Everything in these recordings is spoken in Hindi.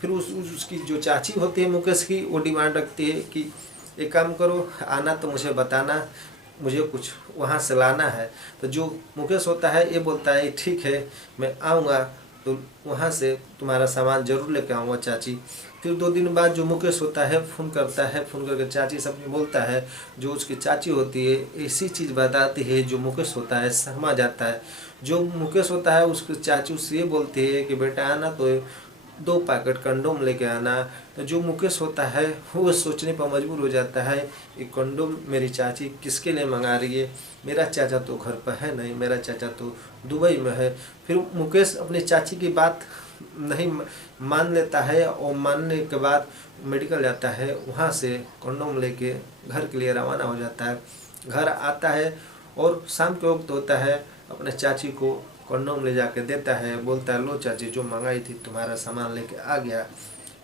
फिर उसकी जो चाची होती है मुकेश की, वो डिमांड रखती है कि एक काम करो, आना तो मुझे बताना, मुझे कुछ वहाँ से लाना है। तो जो मुकेश होता है ये बोलता है ठीक है मैं आऊँगा, तो वहाँ से तुम्हारा सामान जरूर लेकर आऊँगा चाची। फिर 2 दिन बाद जो मुकेश होता है फ़ोन करता है, फ़ोन करके चाची सब बोलता है। जो उसकी चाची होती है ऐसी चीज़ बताती है जो मुकेश होता है सहमा जाता है। जो मुकेश होता है उसकी चाची उससे ये बोलती है कि बेटा आना तो 2 पैकेट कंडोम लेके आना। तो जो मुकेश होता है वो सोचने पर मजबूर हो जाता है, ये कंडोम मेरी चाची किसके लिए मंगा रही है, मेरा चाचा तो घर पर है नहीं, मेरा चाचा तो दुबई में है। फिर मुकेश अपनी चाची की बात नहीं मान लेता है और मानने के बाद मेडिकल जाता है, वहाँ से कंडोम लेके घर के लिए रवाना हो जाता है। घर आता है और शाम के वक्त होता है, अपने चाची को कंडोम ले जाके देता है, बोलता है लो चाची जो मंगाई थी तुम्हारा सामान लेके आ गया।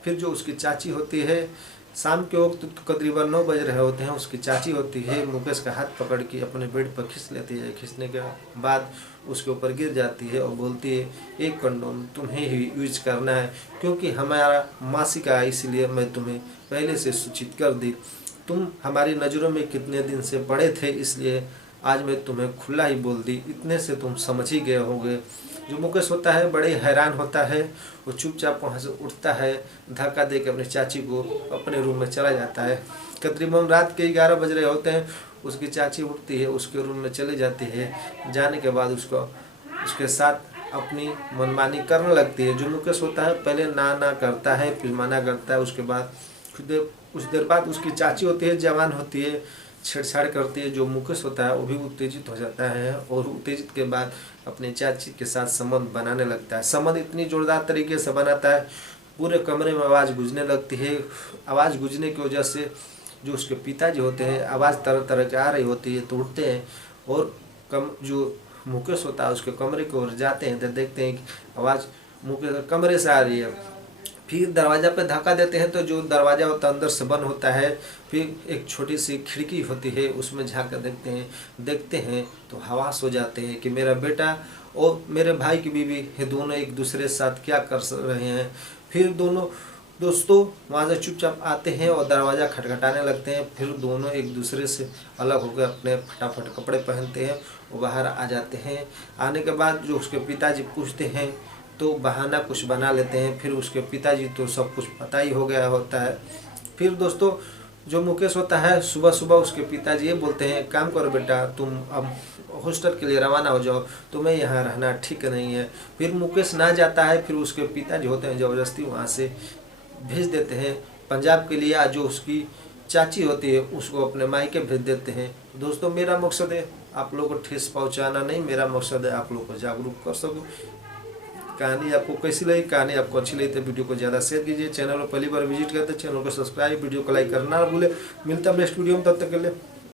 फिर जो उसकी चाची होती है, शाम के वक्त तकरीबन 9 बज रहे होते हैं, उसकी चाची होती है मुकेश का हाथ पकड़ के अपने बेड पर खींच लेती है। खींचने के बाद उसके ऊपर गिर जाती है और बोलती है एक कंडोम तुम्हें ही यूज करना है, क्योंकि हमारा मासिक आया इसलिए मैं तुम्हें पहले से सूचित कर दी। तुम हमारी नज़रों में कितने दिन से बड़े थे, इसलिए आज मैं तुम्हें खुला ही बोल दी, इतने से तुम समझ ही गए होंगे। जो मुकेश होता है बड़े हैरान होता है, वो चुपचाप वहाँ से उठता है, धक्का दे के अपनी चाची को अपने रूम में चला जाता है। तकरीबन रात के 11 बज रहे होते हैं, उसकी चाची उठती है, उसके रूम में चली जाती है। जाने के बाद उसके साथ अपनी मनमानी करने लगती है। जो मुकेश होता है पहले ना करता है, फिर मना करता है, उसके बाद कुछ देर बाद उसकी चाची होती है, जवान होती है, छेड़छाड़ करती है। जो मुकेश होता है वो भी उत्तेजित हो जाता है और उत्तेजित के बाद अपने चाची के साथ संबंध बनाने लगता है। संबंध इतनी जोरदार तरीके से बनाता है, पूरे कमरे में आवाज़ गूंजने लगती है। आवाज़ गूंजने की वजह से जो उसके पिताजी होते हैं, आवाज़ तरह तरह की आ रही होती है तो उठते हैं और जो मुकेश होता है उसके कमरे की ओर जाते हैं तो देखते हैं कि आवाज़ मुकेश कमरे से आ रही है। फिर दरवाज़ा पे धक्का देते हैं तो जो दरवाज़ा होता है अंदर से बंद होता है। फिर एक छोटी सी खिड़की होती है, उसमें झाँक कर देखते हैं तो हवास हो जाते हैं कि मेरा बेटा और मेरे भाई की बीवी ये दोनों एक दूसरे के साथ क्या कर रहे हैं। फिर दोनों दोस्तों वहाँ से चुपचाप आते हैं और दरवाज़ा खटखटाने लगते हैं। फिर दोनों एक दूसरे से अलग होकर अपने फटाफट कपड़े पहनते हैं और बाहर आ जाते हैं। आने के बाद जो उसके पिताजी पूछते हैं तो बहाना कुछ बना लेते हैं। फिर उसके पिताजी तो सब कुछ पता ही हो गया होता है। फिर दोस्तों जो मुकेश होता है सुबह सुबह उसके पिताजी ये बोलते हैं काम करो बेटा, तुम अब हॉस्टल के लिए रवाना हो जाओ, तुम्हें यहाँ रहना ठीक नहीं है। फिर मुकेश ना जाता है, फिर उसके पिताजी होते हैं ज़बरदस्ती वहाँ से भेज देते हैं पंजाब के लिए। जो उसकी चाची होती है उसको अपने मायके भेज देते हैं। दोस्तों मेरा मकसद है आप लोगों को ठेस पहुँचाना नहीं, मेरा मकसद है आप लोगों को जागरूक कर सकूँ। कहानी आपको कैसी लगी, कहानी आपको अच्छी लगी तो वीडियो को ज़्यादा शेयर कीजिए। चैनल को पहली बार विजिट करते चैनल को सब्सक्राइब, वीडियो को लाइक करना ना भूले। मिलता है नेक्स्ट वीडियो में, तब तक के लिए